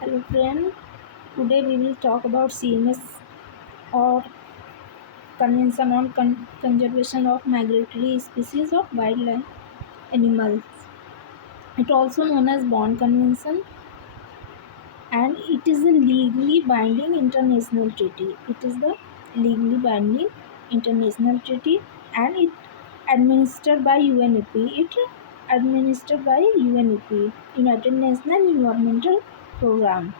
Hello friend, today we will talk about CMS or Convention on Conservation of Migratory Species of Wildlife Animals. It also known as Bond Convention, and it is a legally binding international treaty. It is the legally binding international treaty, and it administered by UNEP. It administered by UNEP, United Nations Environmental Program.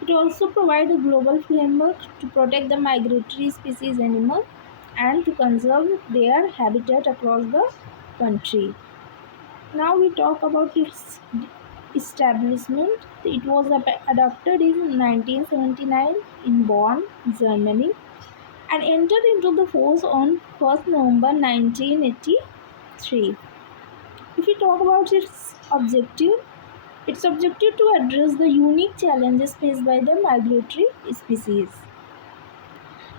It also provides a global framework to protect the migratory species animal and to conserve their habitat across the country. Now we talk about its establishment. It was adopted in 1979 in Bonn, Germany, and entered into the force on 1st November 1983. If we talk about its objective to address the unique challenges faced by the migratory species,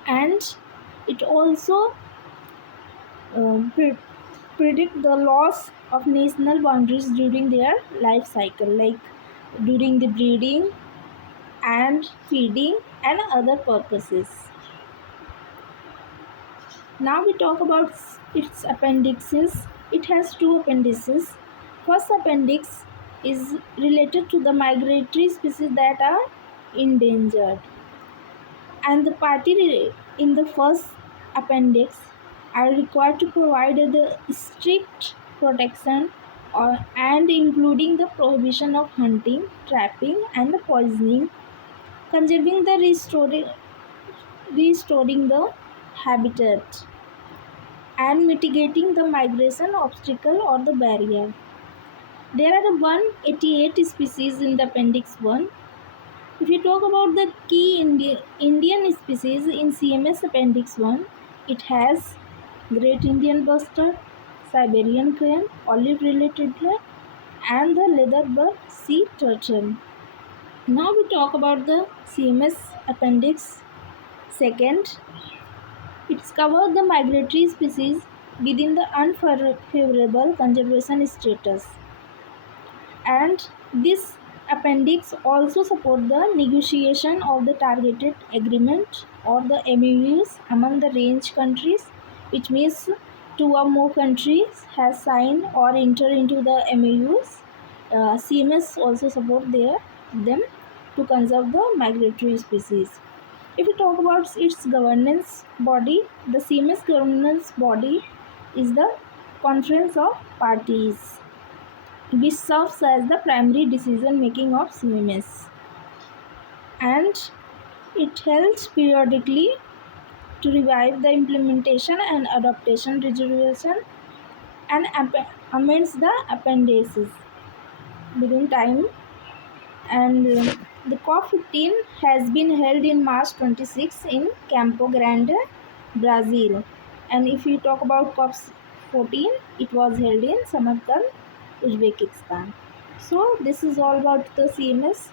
and it also predict the loss of national boundaries during their life cycle, like during the breeding and feeding and other purposes. Now we talk about its appendixes. It has two appendices. First appendix is related to the migratory species that are endangered, and the party in the first appendix are required to provide the strict protection and including the prohibition of hunting, trapping and the poisoning, conserving the restoring the habitat, and mitigating the migration obstacle or the barrier. There are 188 species in the appendix 1. If you talk about the key Indian species in CMS Appendix 1, it has Great Indian Bustard, Siberian crane, olive related and the leatherbird sea turtle. Now we talk about the CMS Appendix 2nd. It's covered the migratory species within the unfavorable conservation status, and this appendix also support the negotiation of the targeted agreement or the MOUs among the range countries, which means two or more countries has signed or enter into the MOUs. CMS also support them to conserve the migratory species. If we talk about its governance body, the CMS governance body is the Conference of Parties, which serves as the primary decision making of CMS, and it helps periodically to revive the implementation and adaptation resolution and amends the appendices within time. And the COP15 has been held in March 26 in Campo Grande, Brazil. And if we talk about COP14, it was held in Samarkand, Uzbekistan. So this is all about the CMS.